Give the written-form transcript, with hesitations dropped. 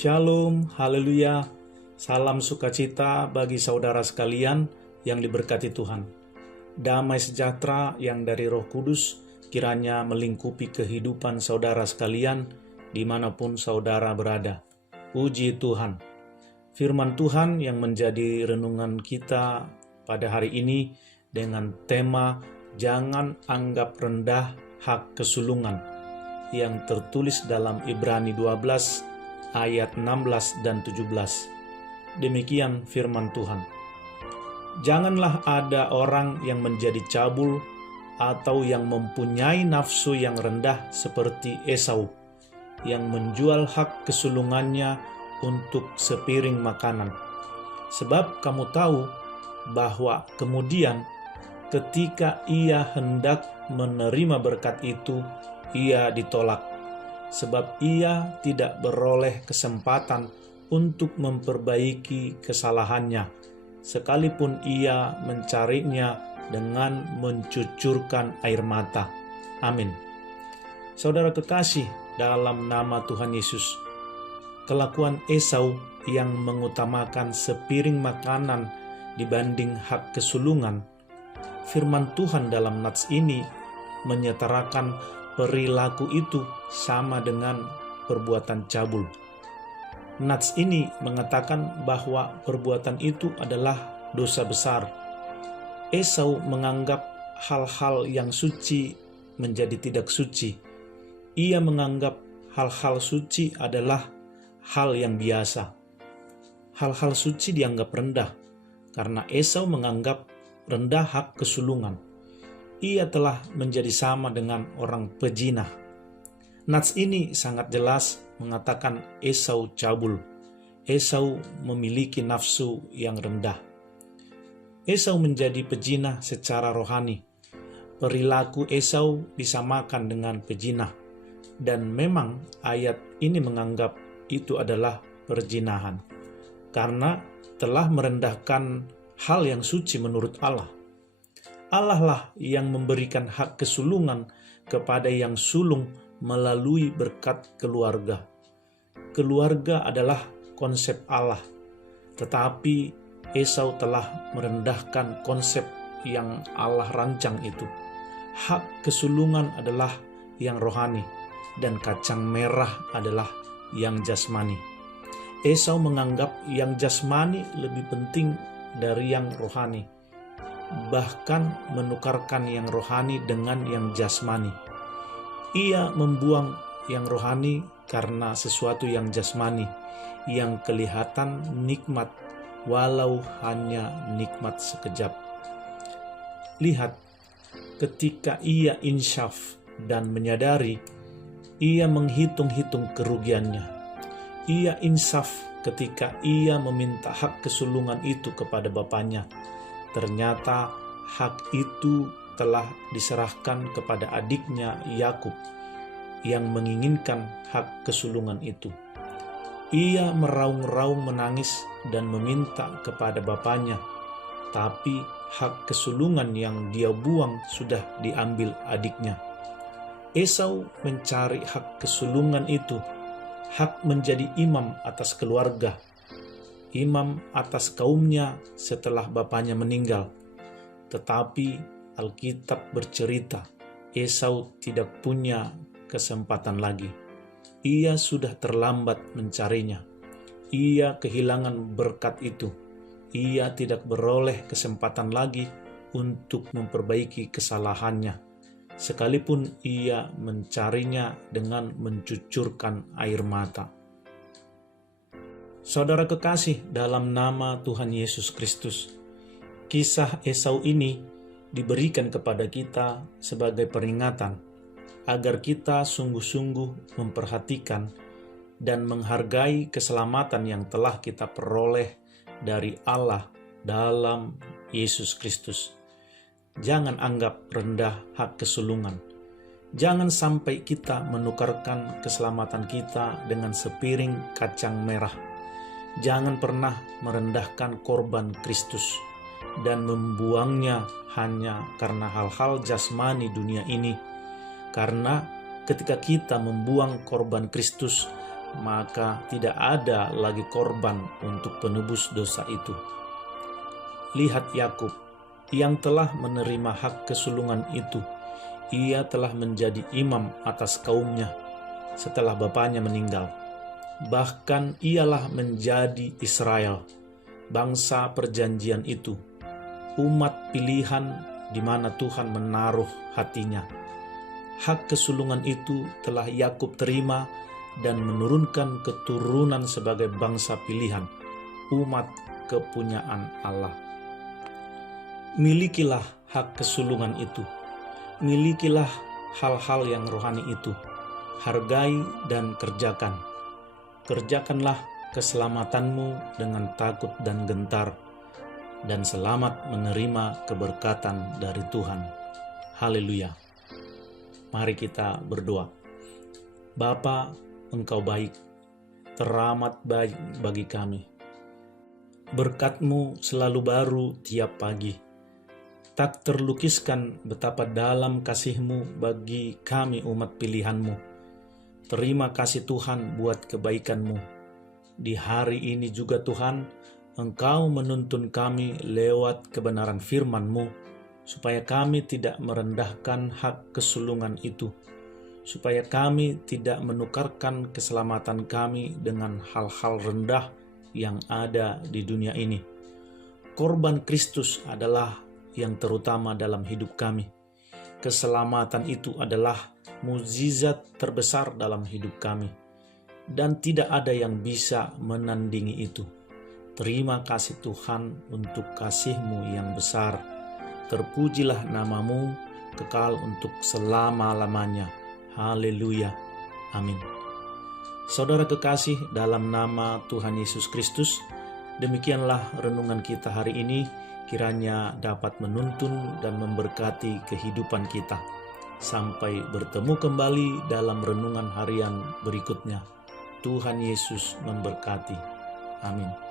Shalom, haleluya, salam sukacita bagi saudara sekalian yang diberkati Tuhan. Damai sejahtera yang dari Roh Kudus kiranya melingkupi kehidupan saudara sekalian dimanapun saudara berada. Puji Tuhan. Firman Tuhan yang menjadi renungan kita pada hari ini dengan tema Jangan Anggap Rendah Hak Kesulungan yang tertulis dalam Ibrani 12 ayat 16 dan 17. Demikian firman Tuhan. Janganlah ada orang yang menjadi cabul atau yang mempunyai nafsu yang rendah seperti Esau, yang menjual hak kesulungannya untuk sepiring makanan. Sebab kamu tahu bahwa kemudian ketika ia hendak menerima berkat itu, ia ditolak. Sebab ia tidak beroleh kesempatan untuk memperbaiki kesalahannya, sekalipun ia mencarinya dengan mencucurkan air mata. Amin. Saudara kekasih dalam nama Tuhan Yesus, kelakuan Esau yang mengutamakan sepiring makanan dibanding hak kesulungan, firman Tuhan dalam nats ini menyetarakan perilaku itu sama dengan perbuatan cabul. Nats ini mengatakan bahwa perbuatan itu adalah dosa besar. Esau menganggap hal-hal yang suci menjadi tidak suci. Ia menganggap hal-hal suci adalah hal yang biasa. Hal-hal suci dianggap rendah karena Esau menganggap rendah hak kesulungan. Ia telah menjadi sama dengan orang pejinah. Nats ini sangat jelas mengatakan Esau cabul. Esau memiliki nafsu yang rendah. Esau menjadi pejinah secara rohani. Perilaku Esau disamakan dengan pejinah. Dan memang ayat ini menganggap itu adalah perzinahan. Karena telah merendahkan hal yang suci menurut Allah. Allah lah yang memberikan hak kesulungan kepada yang sulung melalui berkat keluarga. Keluarga adalah konsep Allah, tetapi Esau telah merendahkan konsep yang Allah rancang itu. Hak kesulungan adalah yang rohani, dan kacang merah adalah yang jasmani. Esau menganggap yang jasmani lebih penting dari yang rohani, bahkan menukarkan yang rohani dengan yang jasmani. Ia membuang yang rohani karena sesuatu yang jasmani, yang kelihatan nikmat walau hanya nikmat sekejap. Lihat, ketika ia insyaf dan menyadari, ia menghitung-hitung kerugiannya. Ia insaf ketika ia meminta hak kesulungan itu kepada bapaknya. Ternyata hak itu telah diserahkan kepada adiknya Yakub yang menginginkan hak kesulungan itu. Ia meraung-raung menangis dan meminta kepada bapaknya, tapi hak kesulungan yang dia buang sudah diambil adiknya. Esau mencari hak kesulungan itu, hak menjadi imam atas keluarga, imam atas kaumnya setelah bapaknya meninggal. Tetapi Alkitab bercerita, Esau tidak punya kesempatan lagi. Ia sudah terlambat mencarinya. Ia kehilangan berkat itu. Ia tidak beroleh kesempatan lagi untuk memperbaiki kesalahannya, sekalipun ia mencarinya dengan mencucurkan air mata. Saudara kekasih dalam nama Tuhan Yesus Kristus, kisah Esau ini diberikan kepada kita sebagai peringatan agar kita sungguh-sungguh memperhatikan dan menghargai keselamatan yang telah kita peroleh dari Allah dalam Yesus Kristus. Jangan anggap rendah hak kesulungan. Jangan sampai kita menukarkan keselamatan kita dengan sepiring kacang merah. Jangan pernah merendahkan korban Kristus dan membuangnya hanya karena hal-hal jasmani dunia ini. Karena ketika kita membuang korban Kristus maka tidak ada lagi korban untuk penebus dosa itu. Lihat Yakub yang telah menerima hak kesulungan itu. Ia telah menjadi imam atas kaumnya setelah bapaknya meninggal. Bahkan ialah menjadi Israel, bangsa perjanjian itu, umat pilihan di mana Tuhan menaruh hatinya. Hak kesulungan itu telah Yakub terima dan menurunkan keturunan sebagai bangsa pilihan, umat kepunyaan Allah. Milikilah hak kesulungan itu, milikilah hal-hal yang rohani itu, hargai dan kerjakan. Kerjakanlah keselamatanmu dengan takut dan gentar, dan selamat menerima keberkatan dari Tuhan. Haleluya. Mari kita berdoa. Bapa, Engkau baik, teramat baik bagi kami. Berkat-Mu selalu baru tiap pagi. Tak terlukiskan betapa dalam kasih-Mu bagi kami umat pilihan-Mu. Terima kasih Tuhan buat kebaikan-Mu. Di hari ini juga Tuhan, Engkau menuntun kami lewat kebenaran firman-Mu, supaya kami tidak merendahkan hak kesulungan itu, supaya kami tidak menukarkan keselamatan kami dengan hal-hal rendah yang ada di dunia ini. Korban Kristus adalah yang terutama dalam hidup kami. Keselamatan itu adalah mukjizat terbesar dalam hidup kami, dan tidak ada yang bisa menandingi itu. Terima kasih Tuhan untuk kasih-Mu yang besar. Terpujilah nama-Mu kekal untuk selama-lamanya. Haleluya. Amin. Saudara kekasih, dalam nama Tuhan Yesus Kristus, demikianlah renungan kita hari ini, kiranya dapat menuntun dan memberkati kehidupan kita. Sampai bertemu kembali dalam renungan harian berikutnya. Tuhan Yesus memberkati. Amin.